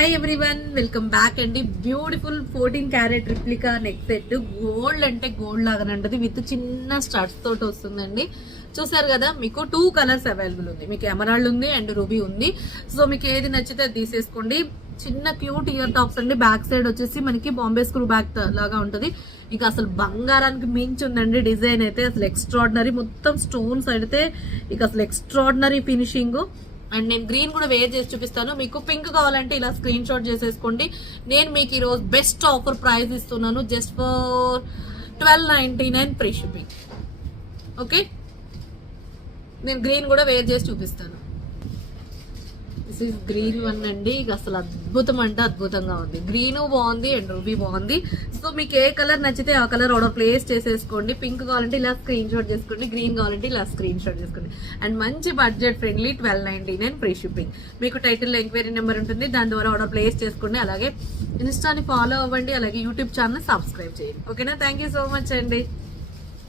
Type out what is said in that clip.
Hi everyone, welcome back అండి. Beautiful 14 carrot replica neck set. Gold అంటే gold లాగానే ఉంటుంది, విత్ చిన్న స్టడ్స్ తోటి వస్తుందండి. చూసారు కదా, మీకు 2 కలర్స్ అవైలబుల్ ఉంది. మీకు ఎమరాల్డ్ ఉంది అండ్ రూబీ ఉంది. సో మీకు ఏది నచ్చితే అది తీసేసుకోండి. చిన్న క్యూట్ ఇయర్ టాప్స్ అండి. బ్యాక్ సైడ్ వచ్చేసి మనకి బాంబే స్క్రూ బ్యాక్ లాగా ఉంటుంది. ఇక అసలు బంగారానికి మించి ఉందండి డిజైన్ అయితే. అసలు ఎక్స్ట్రాడినరీ, మొత్తం స్టోన్స్ అయితే ఇక అసలు ఎక్స్ట్రాడినరీ ఫినిషింగ్. అండ్ నేను గ్రీన్ కూడా వేర్ చేసి చూపిస్తాను. మీకు పింక్ కావాలంటే ఇలా స్క్రీన్ షాట్ చేసేసుకోండి. నేను మీకు ఈరోజు బెస్ట్ ఆఫర్ ప్రైస్ ఇస్తున్నాను, just for 1299 free shipping. Okay, నేను గ్రీన్ కూడా వేర్ చేసి చూపిస్తాను. దిస్ ఈస్ గ్రీన్ వన్ అండి. ఇక అసలు అద్భుతం అంటే అద్భుతంగా ఉంది. గ్రీన్ బాగుంది అండ్ రూబీ బాగుంది. సో మీకు ఏ కలర్ నచ్చితే ఆ కలర్ ఆర్డర్ ప్లేస్ చేసేసుకోండి. పింక్ కావాలంటే ఇలా స్క్రీన్ షాట్ చేసుకోండి, గ్రీన్ కావాలంటే ఇలా స్క్రీన్ షాట్ చేసుకోండి. అండ్ మంచి బడ్జెట్ ఫ్రెండ్లీ 1299 ఫ్రీ షిప్పింగ్. మీకు టైటిల్లో ఎంక్వైరీ నెంబర్ ఉంటుంది, దాని ద్వారా ఆర్డర్ ప్లేస్ చేసుకోండి. అలాగే ఇన్స్టాని ఫాలో అవ్వండి, అలాగే యూట్యూబ్ ఛానల్ సబ్స్క్రైబ్ చేయండి. ఓకేనా? థ్యాంక్ యూ సో మచ్ అండి.